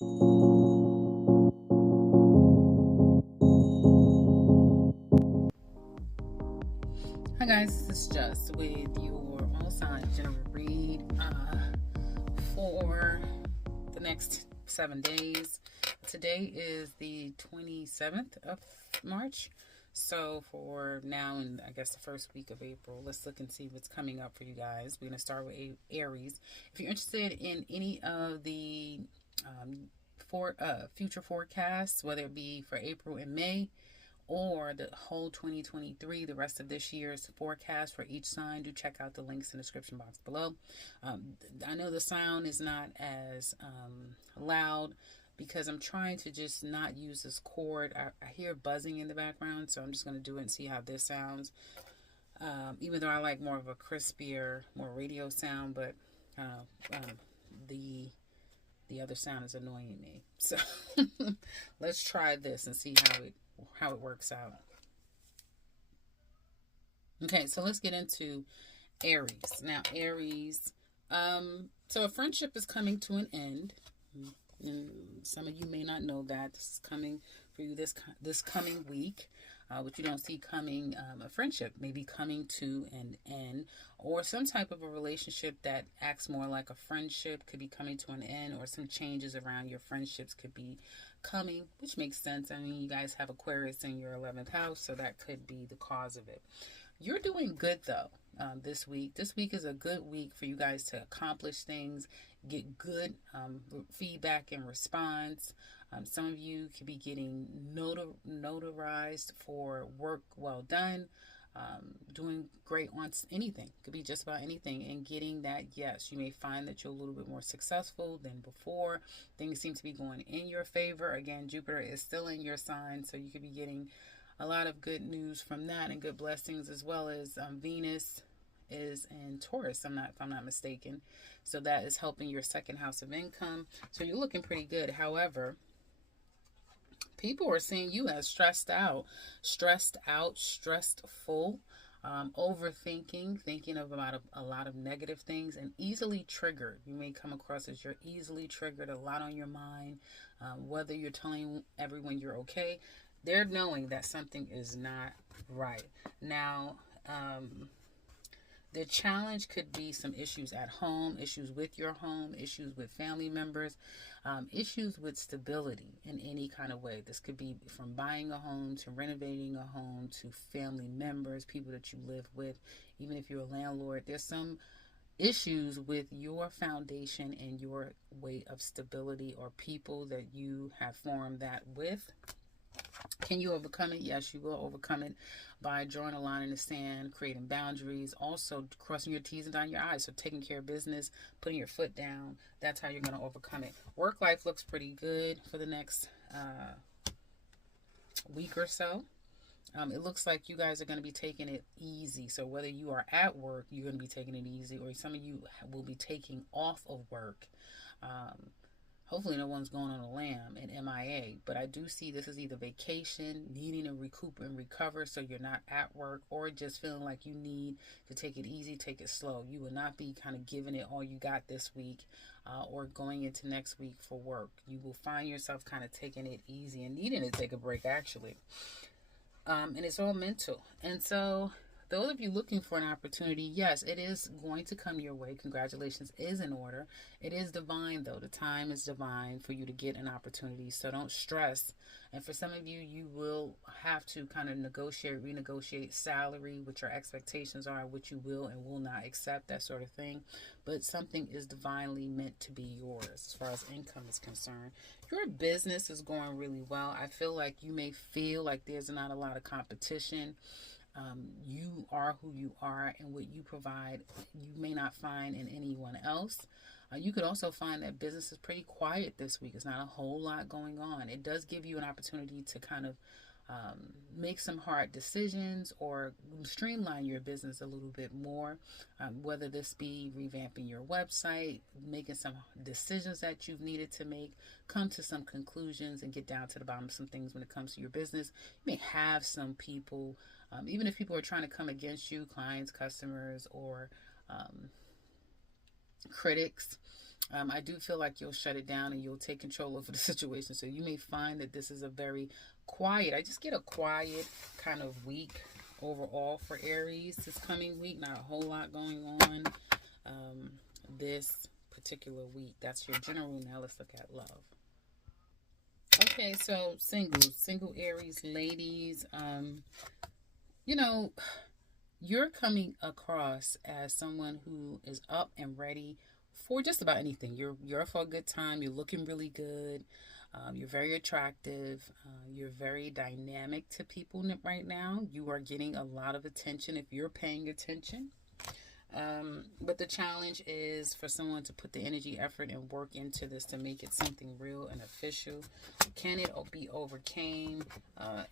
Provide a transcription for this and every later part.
Hi guys, this is Just with your all signs general read for the next 7 days. Today is the 27th of March. So for now and I guess the first week of April, let's look and see what's coming up for you guys. We're going to start with Aries. If you're interested in any of the future forecasts, whether it be for April and May, or the whole 2023, the rest of this year's forecast for each sign, do check out the links in the description box below. I know the sound is not as loud because I'm trying to just not use this cord. I hear buzzing in the background, so I'm just going to do it and see how this sounds. Even though I like more of a crispier, more radio sound, but the other sound is annoying me. So let's try this and see how it works out. Okay, so let's get into Aries. Now, Aries, so a friendship is coming to an end. And some of you may not know that this is coming for you this coming week. What you don't see coming, a friendship may be coming to an end, or some type of a relationship that acts more like a friendship could be coming to an end, or some changes around your friendships could be coming, which makes sense. I mean, you guys have Aquarius in your 11th house, so that could be the cause of it. You're doing good though this week. This week is a good week for you guys to accomplish things, get good feedback and response. Some of you could be getting notarized for work well done, doing great on anything. Could be just about anything, and getting that yes. You may find that you're a little bit more successful than before. Things seem to be going in your favor. Again, Jupiter is still in your sign, so you could be getting a lot of good news from that and good blessings, as well as Venus is in Taurus, if I'm not mistaken. So that is helping your second house of income. So you're looking pretty good. However, people are seeing you as stressed full, overthinking, thinking about a lot of negative things, and easily triggered. You may come across as you're easily triggered, a lot on your mind, whether you're telling everyone you're okay. They're knowing that something is not right. Now, the challenge could be some issues at home, issues with your home, issues with family members, issues with stability in any kind of way. This could be from buying a home to renovating a home to family members, people that you live with. Even if you're a landlord, there's some issues with your foundation and your way of stability, or people that you have formed that with. Can you overcome it? Yes, you will overcome it by drawing a line in the sand, creating boundaries, also crossing your T's and dotting your I's. So taking care of business, putting your foot down. That's how you're going to overcome it. Work life looks pretty good for the next week or so. It looks like you guys are going to be taking it easy. So whether you are at work, you're going to be taking it easy, or some of you will be taking off of work. Hopefully no one's going on a lam in MIA, but I do see this is either vacation, needing to recoup and recover so you're not at work, or just feeling like you need to take it easy, take it slow. You will not be kind of giving it all you got this week or going into next week for work. You will find yourself kind of taking it easy and needing to take a break, actually. And it's all mental. And so those of you looking for an opportunity, yes, it is going to come your way. Congratulations is in order. It is divine, though. The time is divine for you to get an opportunity. So don't stress. And for some of you, you will have to kind of renegotiate salary, what your expectations are, what you will and will not accept, that sort of thing. But something is divinely meant to be yours as far as income is concerned. Your business is going really well. I feel like you may feel like there's not a lot of competition. You are who you are, and what you provide you may not find in anyone else. You could also find that business is pretty quiet this week. It's not a whole lot going on. It does give you an opportunity to kind of make some hard decisions or streamline your business a little bit more, whether this be revamping your website, making some decisions that you've needed to make, come to some conclusions and get down to the bottom of some things when it comes to your business. You may have some people, even if people are trying to come against you, clients, customers, or critics, I do feel like you'll shut it down and you'll take control over the situation. So you may find that this is a very quiet, I just get a quiet kind of week overall for Aries this coming week. Not a whole lot going on this particular week. That's your general. Now let's look at love. Okay, so single Aries ladies, you know, you're coming across as someone who is up and ready for just about anything. You're for a good time. You're looking really good. You're very attractive. You're very dynamic to people right now. You are getting a lot of attention if you're paying attention. But the challenge is for someone to put the energy, effort, and work into this to make it something real and official. Can it be overcame?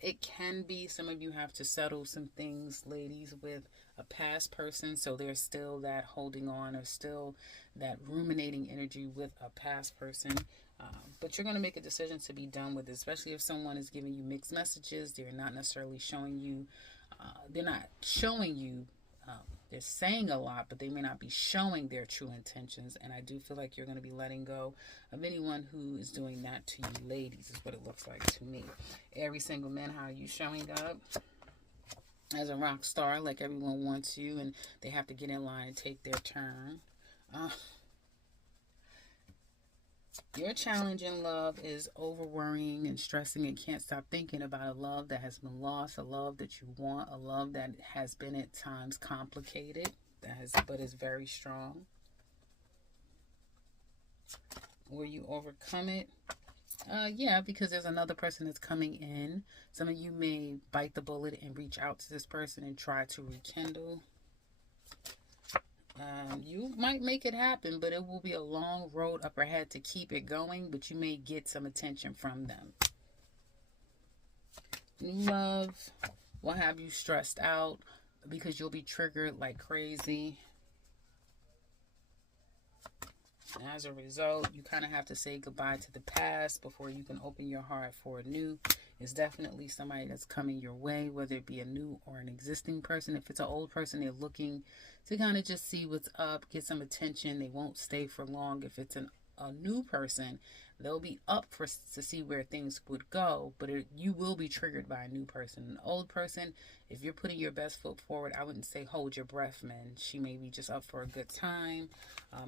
It can be. Some of you have to settle some things, ladies, with a past person. So there's still that holding on or still that ruminating energy with a past person. But you're going to make a decision to be done with it, especially if someone is giving you mixed messages. They're not necessarily showing you, they're saying a lot, but they may not be showing their true intentions. And I do feel like you're going to be letting go of anyone who is doing that to you, ladies, is what it looks like to me. Aries single men, how are you showing up? As a rock star, like everyone wants you, and they have to get in line and take their turn. Your challenge in love is over worrying and stressing and can't stop thinking about a love that has been lost, a love that you want, a love that has been at times complicated, but is very strong. Will you overcome it? Yeah, because there's another person that's coming in. Some of you may bite the bullet and reach out to this person and try to rekindle. You might make it happen, but it will be a long road up ahead to keep it going, but you may get some attention from them. New love will have you stressed out because you'll be triggered like crazy. As a result, you kind of have to say goodbye to the past before you can open your heart for a new. It's definitely somebody that's coming your way, whether it be a new or an existing person. If it's an old person, they're looking to kind of just see what's up, get some attention. They won't stay for long. If it's a new person, they'll be up to see where things would go, but you will be triggered by a new person. An old person, if you're putting your best foot forward, I wouldn't say hold your breath, man. She may be just up for a good time,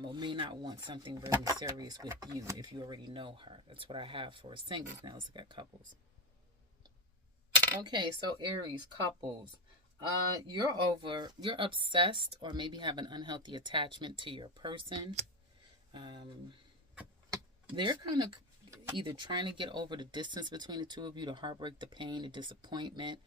or may not want something really serious with you if you already know her. That's what I have for singles. Now let's look at couples. Okay, so Aries, couples. You're obsessed or maybe have an unhealthy attachment to your person. They're kind of either trying to get over the distance between the two of you, the heartbreak, the pain, the disappointment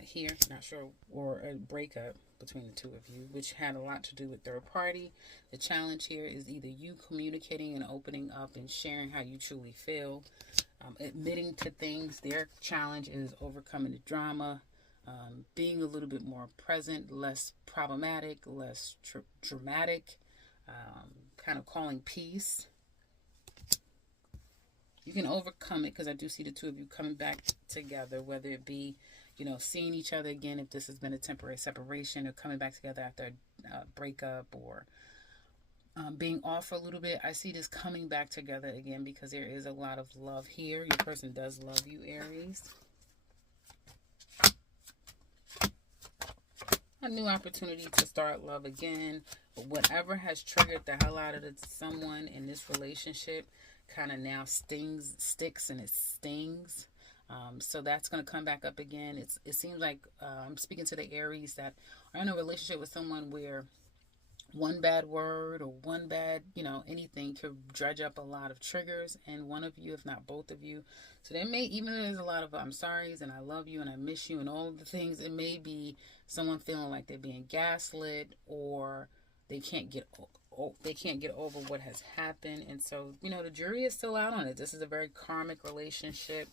here, not sure, or a breakup between the two of you, which had a lot to do with third party. The challenge here is either you communicating and opening up and sharing how you truly feel, admitting to things. Their challenge is overcoming the drama, being a little bit more present, less problematic, less dramatic, kind of calling peace. You can overcome it because I do see the two of you coming back together, whether it be, seeing each other again if this has been a temporary separation, or coming back together after a breakup, or being off for a little bit. I see this coming back together again because there is a lot of love here. Your person does love you, Aries. A new opportunity to start love again. But whatever has triggered the hell out of someone in this relationship kind of now sticks and it stings. So that's going to come back up again. It seems like I'm speaking to the Aries that are in a relationship with someone where one bad word or one bad, anything could dredge up a lot of triggers in one of you, if not both of you. So there may, even though there's a lot of I'm sorry's and I love you and I miss you and all of the things, it may be someone feeling like they're being gaslit, or they can't get over what has happened. And so, the jury is still out on it. This is a very karmic relationship.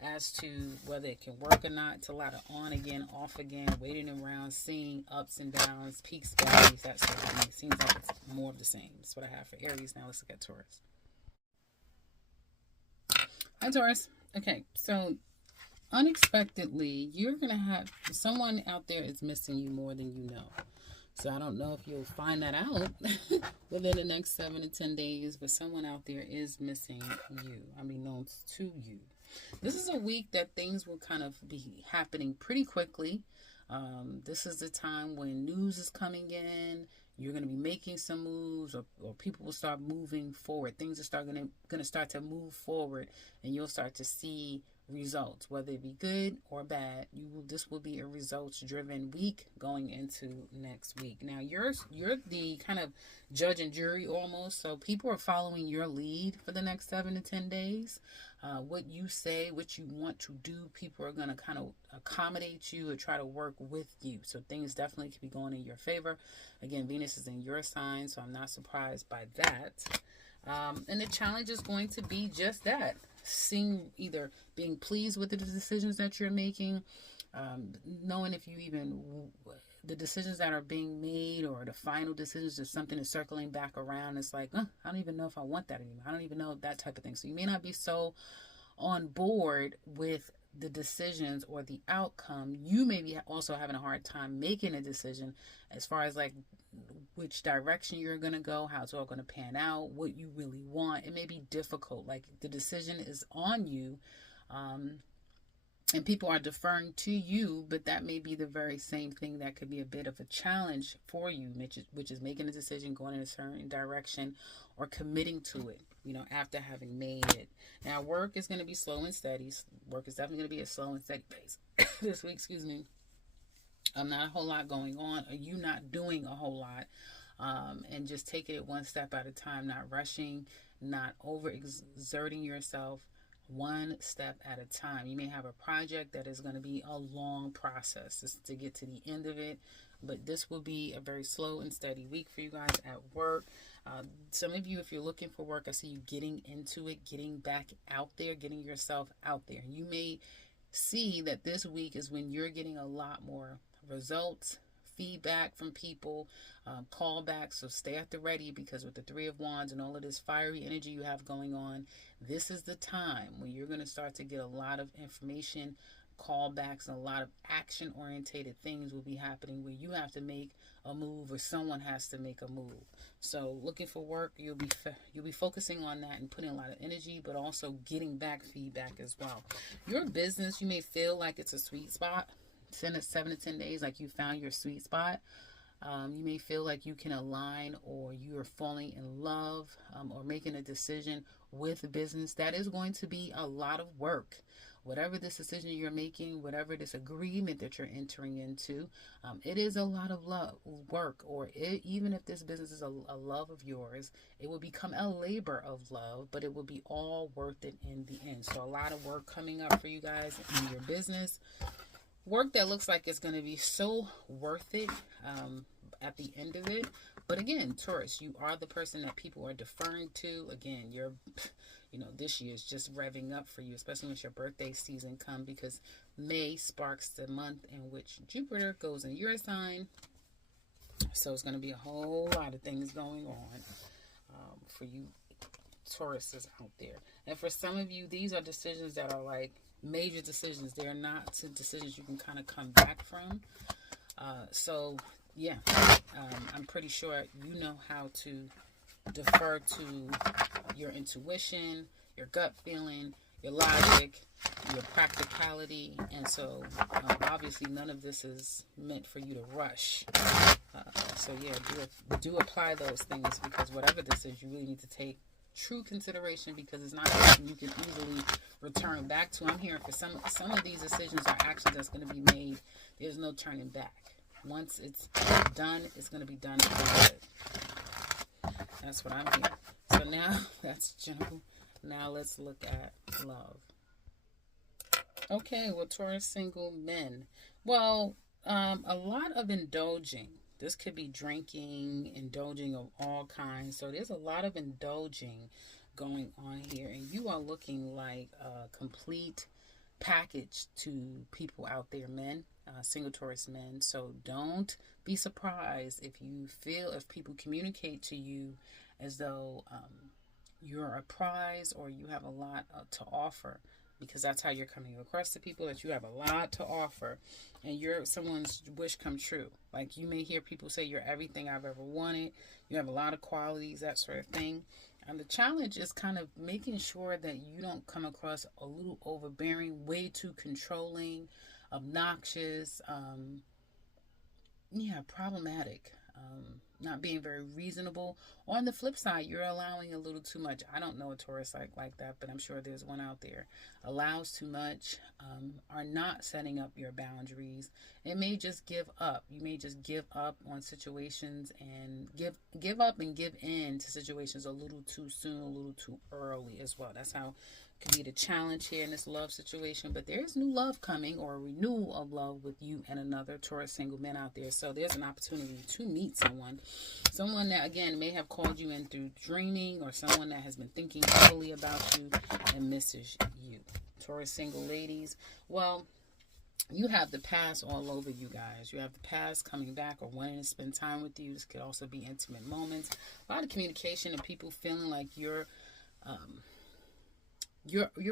As to whether it can work or not, it's a lot of on again, off again, waiting around, seeing ups and downs, peaks, valleys, that sort of thing. It seems like it's more of the same. That's what I have for Aries. Now let's look at Taurus. Hi, Taurus. Okay, so unexpectedly, you're going to have someone out there is missing you more than you know. So I don't know if you'll find that out within the next 7 to 10 days, but someone out there is missing you. Unbeknownst to you. This is a week that things will kind of be happening pretty quickly. This is the time when news is coming in. You're going to be making some moves, or people will start moving forward. Things are going to start to move forward, and you'll start to see results, whether it be good or bad. This will be a results driven week going into next week. Now you're the kind of judge and jury almost, so people are following your lead for the next 7 to 10 days. What you say, what you want to do, people are going to kind of accommodate you or try to work with you. So things definitely could be going in your favor. Again, Venus is in your sign, so I'm not surprised by that. And the challenge is going to be just that. Either being pleased with the decisions that you're making, knowing if you even the decisions that are being made, or the final decisions, if something is circling back around, it's like, I don't even know if I want that anymore. I don't even know that type of thing. So you may not be so on board with the decisions or the outcome. You may be also having a hard time making a decision as far as like which direction you're going to go, how it's all going to pan out, what you really want. It may be difficult. Like the decision is on you, and people are deferring to you, but that may be the very same thing that could be a bit of a challenge for you, which is making a decision, going in a certain direction, or committing to it, after having made it. Now, work is going to be slow and steady. Work is definitely going to be a slow and steady pace this week, excuse me. Not a whole lot going on, or you not doing a whole lot, and just taking it one step at a time, not rushing, not overexerting yourself, one step at a time. You may have a project that is going to be a long process to get to the end of it, but this will be a very slow and steady week for you guys at work. Some of you, if you're looking for work, I see you getting into it, getting back out there, getting yourself out there. You may see that this week is when you're getting a lot more results, feedback from people, callbacks. So stay at the ready, because with the Three of Wands and all of this fiery energy you have going on, this is the time when you're going to start to get a lot of information, callbacks, and a lot of action orientated things will be happening where you have to make a move, or someone has to make a move. So looking for work, you'll be focusing on that and putting a lot of energy, but also getting back feedback as well. Your business, you may feel like it's a sweet spot. 7 to 10 days, like you found your sweet spot. You may feel like you can align, or you are falling in love, or making a decision with business. That is going to be a lot of work. Whatever this decision you're making, whatever this agreement that you're entering into, it is a lot of work. Or even if this business is a love of yours, it will become a labor of love, but it will be all worth it in the end. So a lot of work coming up for you guys in your business. Work that looks like it's going to be so worth it at the end of it. But again, Taurus, you are the person that people are deferring to. Again, this year is just revving up for you, especially when your birthday season comes, because May sparks the month in which Jupiter goes in your sign. So it's going to be a whole lot of things going on for you Tauruses out there. And for some of you, these are decisions that are like major decisions. They're not decisions you can kind of come back from. I'm pretty sure you know how to defer to your intuition, your gut feeling, your logic, your practicality. And so obviously none of this is meant for you to rush. Do apply those things, because whatever this is, you really need to take true consideration, because it's not something you can easily return back to. I'm hearing for some of these decisions are actions that's going to be made. There's no turning back. Once it's done, it's going to be done for good. That's what I'm hearing. So now that's general. Now let's look at love. Okay, well, Taurus single men. Well, a lot of indulging. This could be drinking, indulging of all kinds. So there's a lot of indulging going on here. And you are looking like a complete package to people out there, men, single Taurus men. So don't be surprised if people communicate to you as though you're a prize, or you have a lot to offer. because that's how you're coming across to people, that you have a lot to offer and you're someone's wish come true. Like, you may hear people say you're everything I've ever wanted, you have a lot of qualities, that sort of thing. And the challenge is kind of making sure that you don't come across a little overbearing, way too controlling, obnoxious, problematic, not being very reasonable. On the flip side, you're allowing a little too much. I don't know a Taurus like that, but I'm sure there's one out there. Allows too much, are not setting up your boundaries. It may just give up. You may just give up on situations and give up and give in to situations a little too soon, a little too early as well. That's how could be the challenge here in this love situation. But there's new love coming, or a renewal of love with you and another Taurus single man out there. So there's an opportunity to meet someone that, again, may have called you in through dreaming, or someone that has been thinking heavily about you and misses you. Taurus single ladies, well, you have the past all over you guys. You have the past coming back or wanting to spend time with you. This could also be intimate moments. A lot of communication and people feeling like you're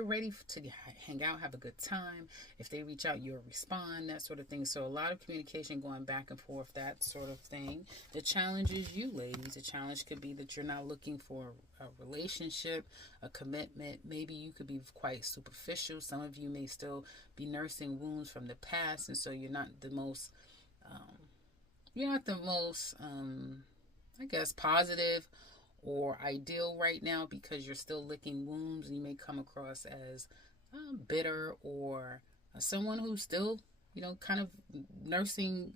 ready to hang out, have a good time. If they reach out, you'll respond, that sort of thing. So a lot of communication going back and forth, that sort of thing. The challenge is you, ladies. The challenge could be that you're not looking for a relationship, a commitment. Maybe you could be quite superficial. Some of you may still be nursing wounds from the past, and so you're not the most, I guess, positive or ideal right now, because you're still licking wounds, and you may come across as bitter, or someone who's still, kind of nursing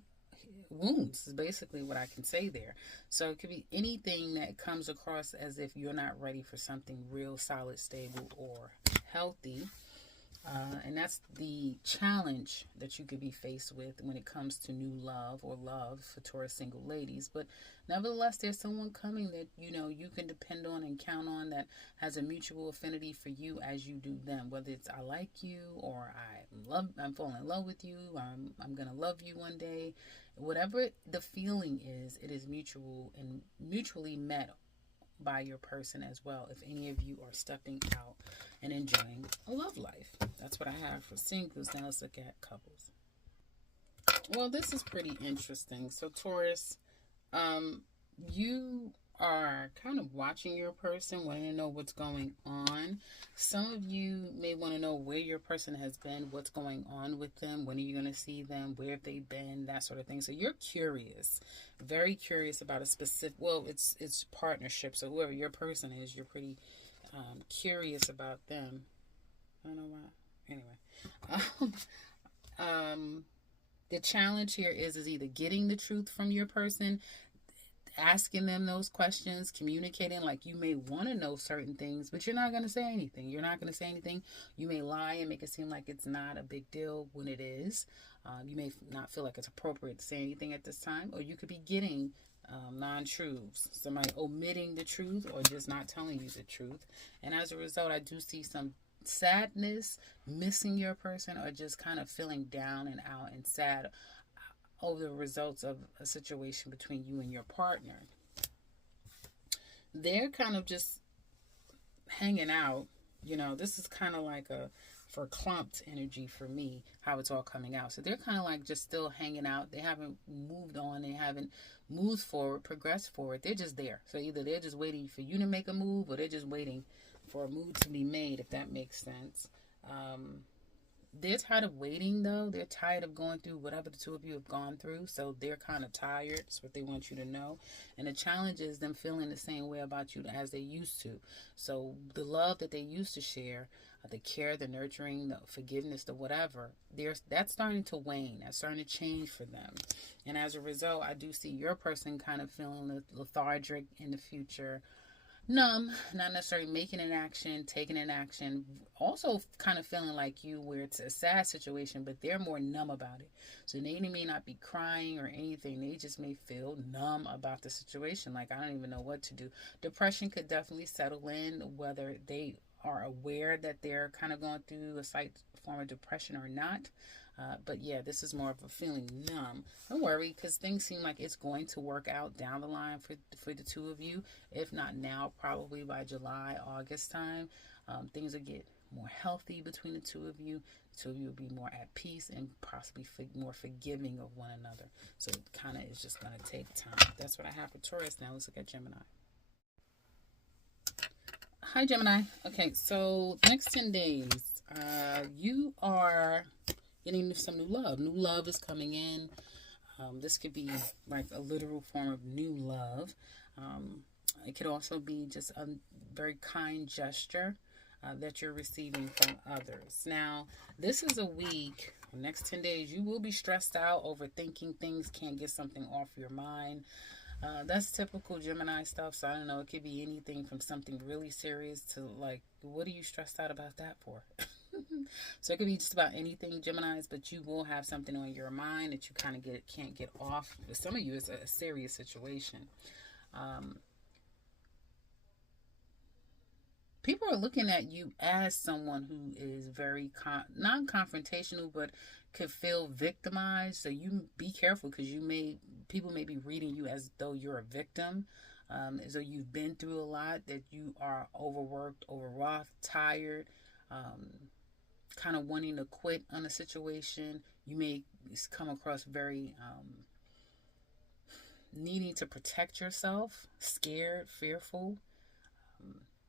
wounds is basically what I can say there. So it could be anything that comes across as if you're not ready for something real, solid, stable, or healthy. And that's the challenge that you could be faced with when it comes to new love or love for Taurus single ladies. But nevertheless, there's someone coming that you can depend on and count on, that has a mutual affinity for you as you do them. Whether it's I like you, or I'm falling in love with you, I'm gonna love you one day. Whatever the feeling is, it is mutual and mutually met by your person as well, if any of you are stepping out and enjoying a love life. That's what I have for singles. Now let's look at couples. Well, this is pretty interesting. So Taurus, you are kind of watching your person, wanting to know what's going on. Some of you may want to know where your person has been, what's going on with them, when are you going to see them, where have they been, that sort of thing. So you're curious, very curious about a specific, it's partnership. So whoever your person is, you're pretty curious about them. I don't know why. Anyway, the challenge here is either getting the truth from your person, asking them those questions, communicating. Like, you may want to know certain things, but you're not going to say anything. You may lie and make it seem like it's not a big deal when it is. You may not feel like it's appropriate to say anything at this time, or you could be getting non-truths, somebody omitting the truth or just not telling you the truth. And as a result, I do see some sadness, missing your person, or just kind of feeling down and out and sad over the results of a situation between you and your partner. They're kind of just hanging out. This is kind of like a verklempt energy for me, how it's all coming out. So they're kind of like just still hanging out. They haven't moved on. They haven't moved forward, progressed forward. They're just there. So either they're just waiting for you to make a move, or they're just waiting for a move to be made, if that makes sense. They're tired of waiting, though. They're tired of going through whatever the two of you have gone through. So they're kind of tired. That's what they want you to know. And the challenge is them feeling the same way about you as they used to. So the love that they used to share, the care, the nurturing, the forgiveness, the whatever, that's starting to wane. That's starting to change for them. And as a result, I do see your person kind of feeling lethargic in the future. Numb, not necessarily making an action, taking an action, also kind of feeling like you, where it's a sad situation, but they're more numb about it. So they may not be crying or anything, they just may feel numb about the situation, like, I don't even know what to do. Depression could definitely settle in, whether they are aware that they're kind of going through a slight form of depression or not. But yeah, this is more of a feeling numb. Don't worry, because things seem like it's going to work out down the line for the two of you. If not now, probably by July, August time, things will get more healthy between the two of you. The two of you will be more at peace and possibly more forgiving of one another. So it kind of is just going to take time. That's what I have for Taurus. Now let's look at Gemini. Hi, Gemini. Okay, so next 10 days, you are getting some new love. New love is coming in. This could be like a literal form of new love. It could also be just a very kind gesture that you're receiving from others. Now, this is a week, next 10 days, you will be stressed out, overthinking things, can't get something off your mind. That's typical Gemini stuff. So I don't know, it could be anything from something really serious to like, what are you stressed out about that for? So it could be just about anything, Geminis, but you will have something on your mind that you kind of can't get off. For some of you, it's a serious situation. People are looking at you as someone who is very non-confrontational, but could feel victimized. So you be careful, because people may be reading you as though you're a victim, as though you've been through a lot, that you are overworked, overwrought, tired, kind of wanting to quit on a situation. You may come across very needing to protect yourself, scared, fearful,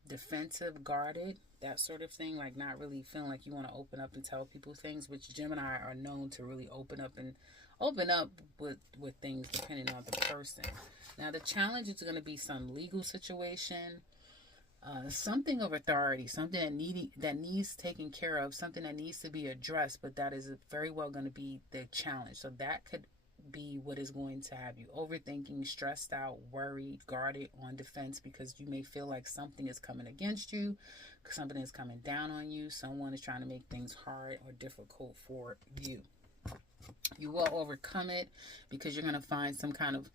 defensive, guarded, that sort of thing, like not really feeling like you want to open up and tell people things, which Gemini are known to really open up with things depending on the person. Now the challenge is going to be some legal situation, something of authority, something that needs taken care of, something that needs to be addressed, but that is very well going to be the challenge. So that could be what is going to have you overthinking, stressed out, worried, guarded, on defense, because you may feel like something is coming against you, something is coming down on you, someone is trying to make things hard or difficult for you. You will overcome it, because you're going to find some kind of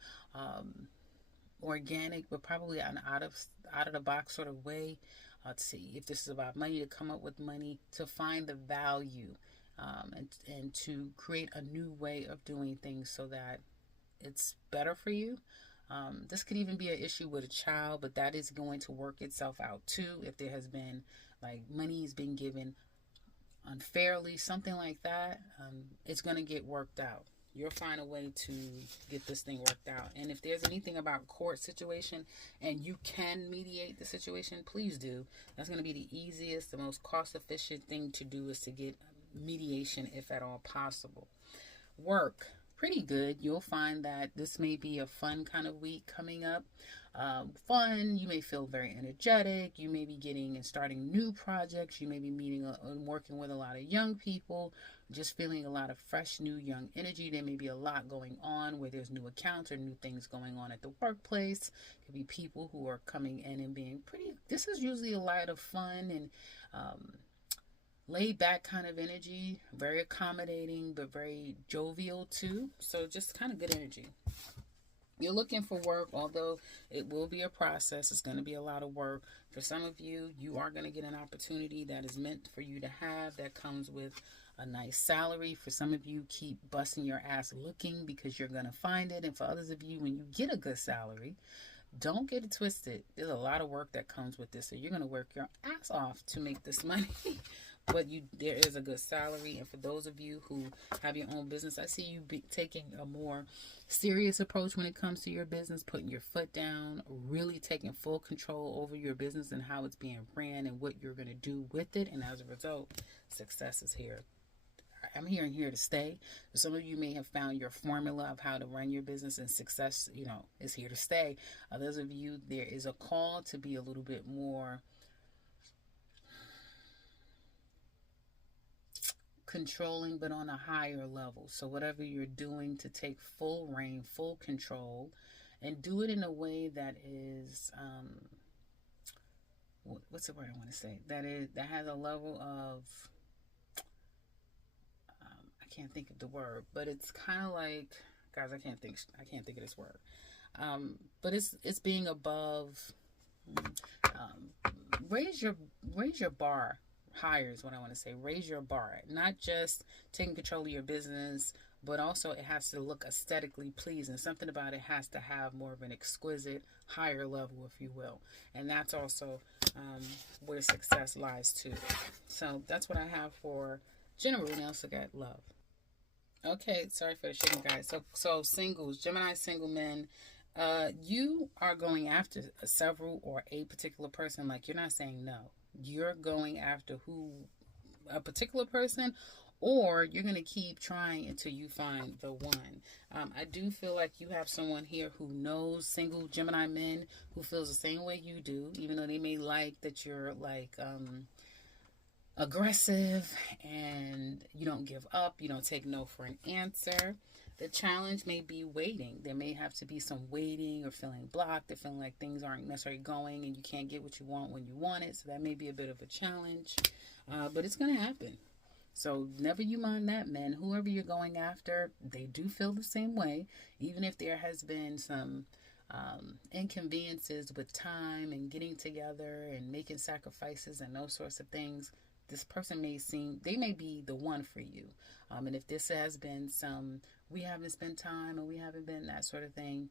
organic, but probably an out of the box sort of way to see if this is about money, to come up with money, to find the value, and to create a new way of doing things so that it's better for you. This could even be an issue with a child, but that is going to work itself out too. If there has been like money is being given unfairly, something like that, it's going to get worked out. You'll find a way to get this thing worked out. And if there's anything about court situation and you can mediate the situation, please do. That's going to be the easiest, the most cost-efficient thing to do, is to get mediation if at all possible. Work, pretty good. You'll find that this may be a fun kind of week coming up. Fun, you may feel very energetic. You may be getting and starting new projects. You may be meeting and working with a lot of young people, just feeling a lot of fresh, new, young energy. There may be a lot going on where there's new accounts or new things going on at the workplace. It could be people who are coming in and being this is usually a lot of fun and laid back kind of energy, very accommodating, but very jovial too. So just kind of good energy. You're looking for work, although it will be a process. It's going to be a lot of work. For some of you, you are going to get an opportunity that is meant for you to have, that comes with a nice salary. For some of you, keep busting your ass looking, because you're going to find it. And for others of you, when you get a good salary, don't get it twisted. There's a lot of work that comes with this. So you're going to work your ass off to make this money. But there is a good salary. And for those of you who have your own business, I see you taking a more serious approach when it comes to your business, putting your foot down, really taking full control over your business and how it's being ran and what you're going to do with it. And as a result, success is here. I'm hearing here to stay. Some of you may have found your formula of how to run your business, and success, is here to stay. Others of you, there is a call to be a little bit more controlling, but on a higher level. So whatever you're doing, to take full reign, full control, and do it in a way that is, what's the word I want to say? That has a level of, I can't think of the word, but it's kind of like, guys, I can't think of this word. But it's being above, raise your bar higher is what I want to say. Raise your bar, not just taking control of your business but also it has to look aesthetically pleasing. Something about it has to have more of an exquisite, higher level, if you will. And that's also where success lies too. So that's what I have for general. Now let's look at love. Okay, sorry for the shaking, guys. So singles, Gemini single men, you are going after several or a particular person. Like, you're not saying no. You're going after a particular person, or you're going to keep trying until you find the one. I do feel like you have someone here who knows single Gemini men who feels the same way you do, even though they may like that you're like aggressive and you don't give up, you don't take no for an answer. The challenge may be waiting. There may have to be some waiting or feeling blocked or feeling like things aren't necessarily going and you can't get what you want when you want it. So that may be a bit of a challenge, but it's going to happen. So never you mind that, men. Whoever you're going after, they do feel the same way. Even if there has been some inconveniences with time and getting together and making sacrifices and those sorts of things, this person they may be the one for you. And if this has been we haven't spent time and we haven't been that sort of thing,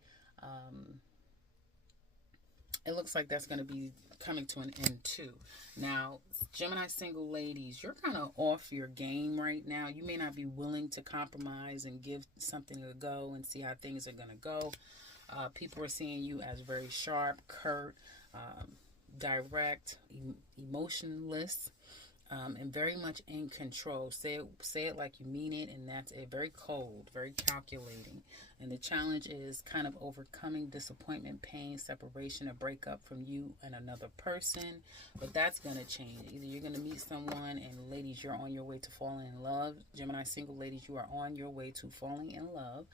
it looks like that's going to be coming to an end too. Now, Gemini single ladies, you're kind of off your game right now. You may not be willing to compromise and give something a go and see how things are going to go. People are seeing you as very sharp, curt, direct, emotionless, and very much in control. Say it like you mean it, and that's it. Very cold, very calculating. And the challenge is kind of overcoming disappointment, pain, separation, a breakup from you and another person. But that's going to change. Either you're going to meet someone, and ladies, you're on your way to falling in love. Gemini single ladies, you are on your way to falling in love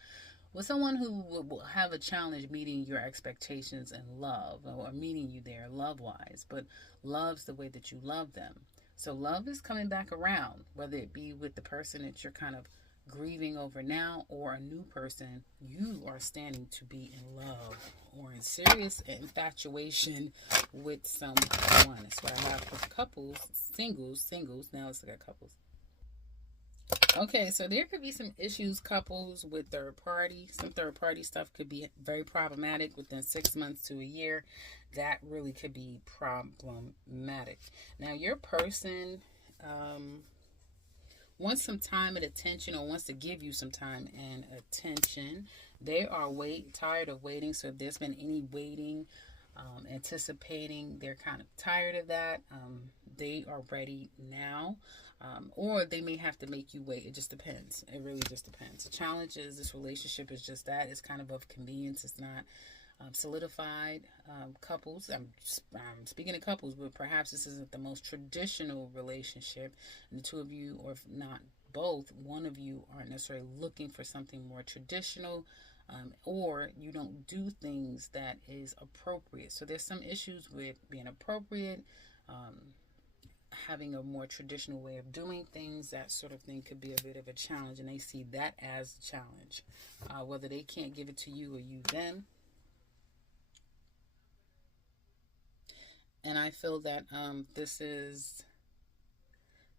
with someone who will have a challenge meeting your expectations in love, or meeting you there love-wise. But love's the way that you love them. So love is coming back around, whether it be with the person that you're kind of grieving over now or a new person. You are standing to be in love or in serious infatuation with someone. That's what I have for couples, singles. Now let's look at couples. Okay, so there could be some issues, couples, with third party. Some third party stuff could be very problematic within 6 months to a year. That really could be problematic. Now, your person wants some time and attention, or wants to give you some time and attention. They are tired of waiting. So if there's been any waiting, anticipating, they're kind of tired of that. They are ready now. Or they may have to make you wait. It just depends. It really just depends. The challenge is this relationship is just that. It's kind of convenience. It's not solidified. Couples, I'm speaking of couples, but perhaps this isn't the most traditional relationship. And the two of you, or if not both, one of you aren't necessarily looking for something more traditional, or you don't do things that is appropriate. So there's some issues with being appropriate, having a more traditional way of doing things. That sort of thing could be a bit of a challenge, and they see that as a challenge, whether they can't give it to you or you them. And I feel that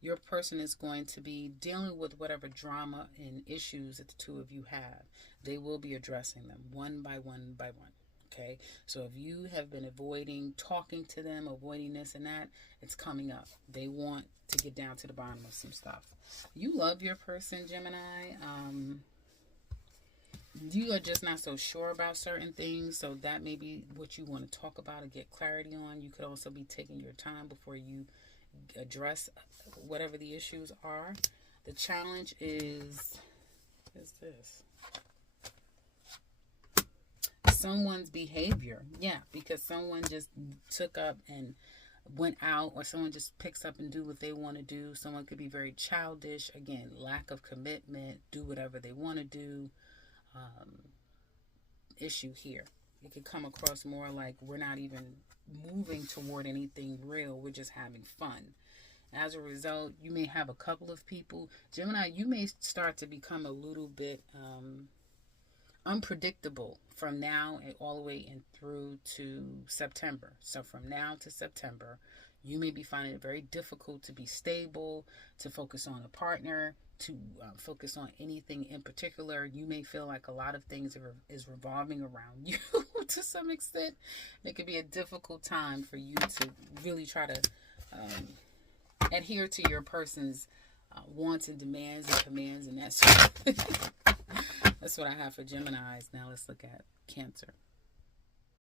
your person is going to be dealing with whatever drama and issues that the two of you have. They will be addressing them one by one by one. Okay, so if you have been avoiding talking to them, avoiding this and that, it's coming up. They want to get down to the bottom of some stuff. You love your person, Gemini. You are just not so sure about certain things, so that may be what you want to talk about and get clarity on. You could also be taking your time before you address whatever the issues are. The challenge is this. Someone's behavior. Yeah, because someone just took up and went out, or someone just picks up and do what they want to do. Someone could be very childish. Again, lack of commitment, do whatever they want to do. Issue here. It could come across more like we're not even moving toward anything real. We're just having fun. As a result, you may have a couple of people. Gemini, you may start to become a little bit unpredictable from now and all the way in through to September. So from now to September, You may be finding it very difficult to be stable, to focus on a partner, to focus on anything in particular. You may feel like a lot of things is revolving around you to some extent. It could be a difficult time for you to really try to adhere to your person's wants and demands and commands and that sort of thing. That's what I have for Geminis. Now let's look at Cancer.